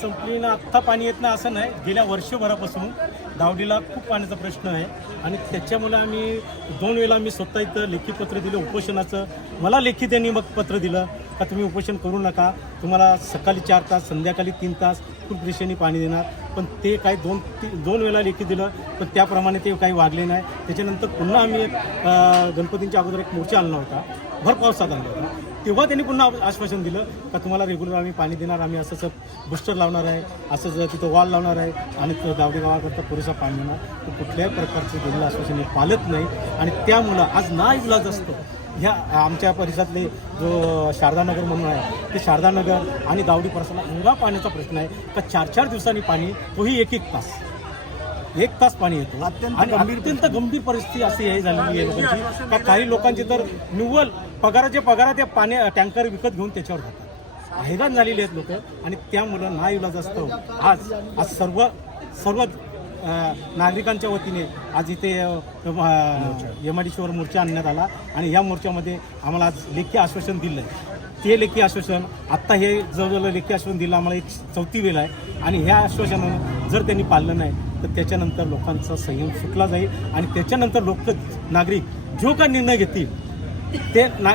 संपली ना आत्ता पाणी येत नाही असं नाही. गेल्या वर्षभरापासून दावडीला खूप पाण्याचा प्रश्न आहे. आणि त्याच्यामुळे आम्ही दोन वेळा आम्ही स्वतः इथं लेखी पत्र दिलं उपोषणाचं. मला लेखी त्यांनी मग पत्र दिलं का तुम्ही उपोषण करू नका? तुम्हाला सकाळी चार तास संध्याकाळी तीन तास खूप दिशेने पाणी देणार. पण ते काही दोन ती दोन वेळा लेखी दिलं पण त्याप्रमाणे ते काही वागले नाही. त्याच्यानंतर पुन्हा आम्ही एक गणपतींच्या अगोदर एक मोर्चा आणला होता. भर पावसात आणला होता तेव्हा त्यांनी पुन्हा आश्वासन दिलं का तुम्हाला रेग्युलर आम्ही पाणी देणार आम्ही असं असं बुस्टर लावणार आहे असं जर तिथं वॉल लावणार आहे आणि तो दावडी गावाकरता पुरेसा पाणी देणार. तर कुठल्याही प्रकारचं दिलेलं आश्वासन हे पालत नाही. आणि त्यामुळं आज ना इलाज असतो. ह्या आमच्या परिसरातले जो शारदानगर म्हणून आहे ते शारदानगर आणि गावडी परिसराला अंगा पाण्याचा प्रश्न आहे का चार चार दिवसांनी पाणी तोही एक एक तास. एक तास पाणी येतो. अत्यंत आणि गंभीर अत्यंत गंभीर परिस्थिती अशी आहे झालेली आहे लोकांची. का काही लोकांचे तर निव्वळ पगाराचे पगार ते पाणी टँकर विकत घेऊन त्याच्यावर जातात. हैराण झालेले आहेत लोक. आणि त्यामुळं ना इलाज असतो हो. आज आज सर्व सर्व नागरिकांच्या वतीने आज इथे एम आय डी सीवर मोर्चा आणण्यात आला. आणि या मोर्चामध्ये आम्हाला आज लेखी आश्वासन दिलं आहे ते लेखी आश्वासन आत्ता हे जवळजवळ लेखी आश्वासन दिलं आम्हाला एक चौथी वेळ आहे. आणि ह्या आश्वासनानं जर त्यांनी पाळलं नाही तर त्याच्यानंतर लोकांचा संयम सुटला जाईल. आणि त्याच्यानंतर लोक नागरिक जो का निर्णय घेतील ते ना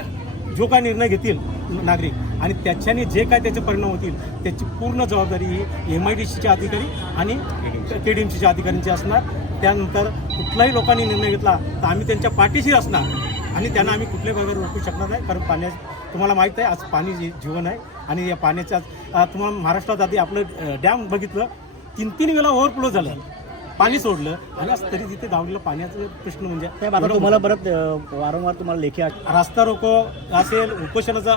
जो काय निर्णय घेतील नागरिक आणि त्याच्याने जे काय त्याचे परिणाम होतील त्याची पूर्ण जबाबदारी ही एम आय डी सीचे अधिकारी आणि के डी एम सीच्या अधिकाऱ्यांची असणार. त्यानंतर कुठलाही लोकांनी निर्णय घेतला तर आम्ही त्यांच्या पाठीशी असणार आणि त्यांना आम्ही कुठल्याही प्रकारे रोखू शकणार नाही. कारण पाण्या तुम्हाला माहीत आहे आज पाणी जी- जीवन आहे आणि या पाण्याच्या तुम्हाला महाराष्ट्रात आधी आपलं डॅम बघितलं. तीन तीन वेळा ओव्हरफ्लो झालं. पाणी सोडलं आणि तरी तिथे गावडीला पाण्याचा प्रश्न म्हणजे साहेब आता तुम्हाला परत अ, वारंवार तुम्हाला लेखी आठ रास्ता रोको असेल उपोषणाचा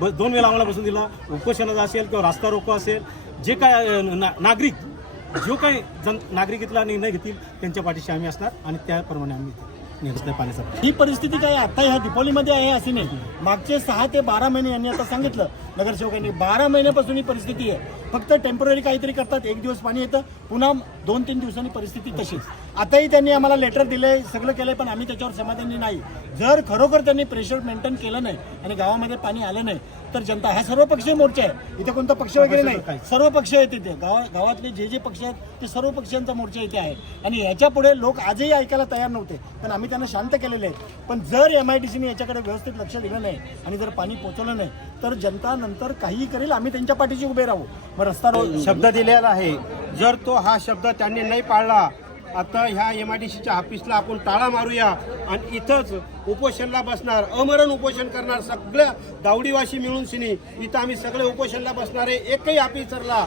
ब- दोन वेळा आम्हाला बसून दिला. उपोषणाचा असेल किंवा रास्ता रोको असेल जे काय अ, ना- नागरिक जो काही जन नागरिक इथला निर्णय घेतील त्यांच्या पाठीशी आम्ही असणार आणि त्याप्रमाणे आम्ही इथे निर्णय पाण्याचा ही परिस्थिती काय आता ह्या दीपावलीमध्ये आहे असे नाही. मागचे सहा ते बारा महिने यांनी आता सांगितलं नगरसेवकांनी. बारा महिन्यापासून ही परिस्थिती आहे. फक्त टेंपररी काहीतरी करतात. एक दिवस पाणी येतं पुन्हा दोन तीन दिवसांनी परिस्थिती तशीच. आताही त्यांनी आम्हाला लेटर दिलंय सगळं केलंय पण आम्ही त्याच्यावर समाधानी नाही. जर खरोखर त्यांनी प्रेशर मेंटेन केलं नाही आणि गावामध्ये पाणी आलं नाही तर जनता हा सर्व पक्षीय मोर्चा आहे इथे कोणता पक्ष वगैरे नाही. सर्व पक्ष आहेत इथे. गावा गावातले जे जे पक्ष आहेत ते सर्व पक्षांचा मोर्चा इथे आहे. आणि याच्यापुढे लोक आजही ऐकायला तयार नव्हते. पण आम्ही त्यांना शांत केलेले आहे पण जर एम आय डी सीने याच्याकडे व्यवस्थित लक्ष दिलं नाही आणि जर पाणी पोहोचवलं नाही तर जनता नंतर काहीही करेल. आम्ही त्यांच्या पाठीशी उभे राहू. मग रस्ता शब्द दिलेला आहे. जर तो हा शब्द त्यांनी नाही पाळला आता ह्या एम आय डी सीच्या ऑफिसला आपण टाळा मारूया. आणि इथंच उपोषणला बसणार अमरण उपोषण करणार सगळ्या दावडीवाशी मिळून सिनी. इथं आम्ही सगळे उपोषणला बसणारे एकही ऑफिसरला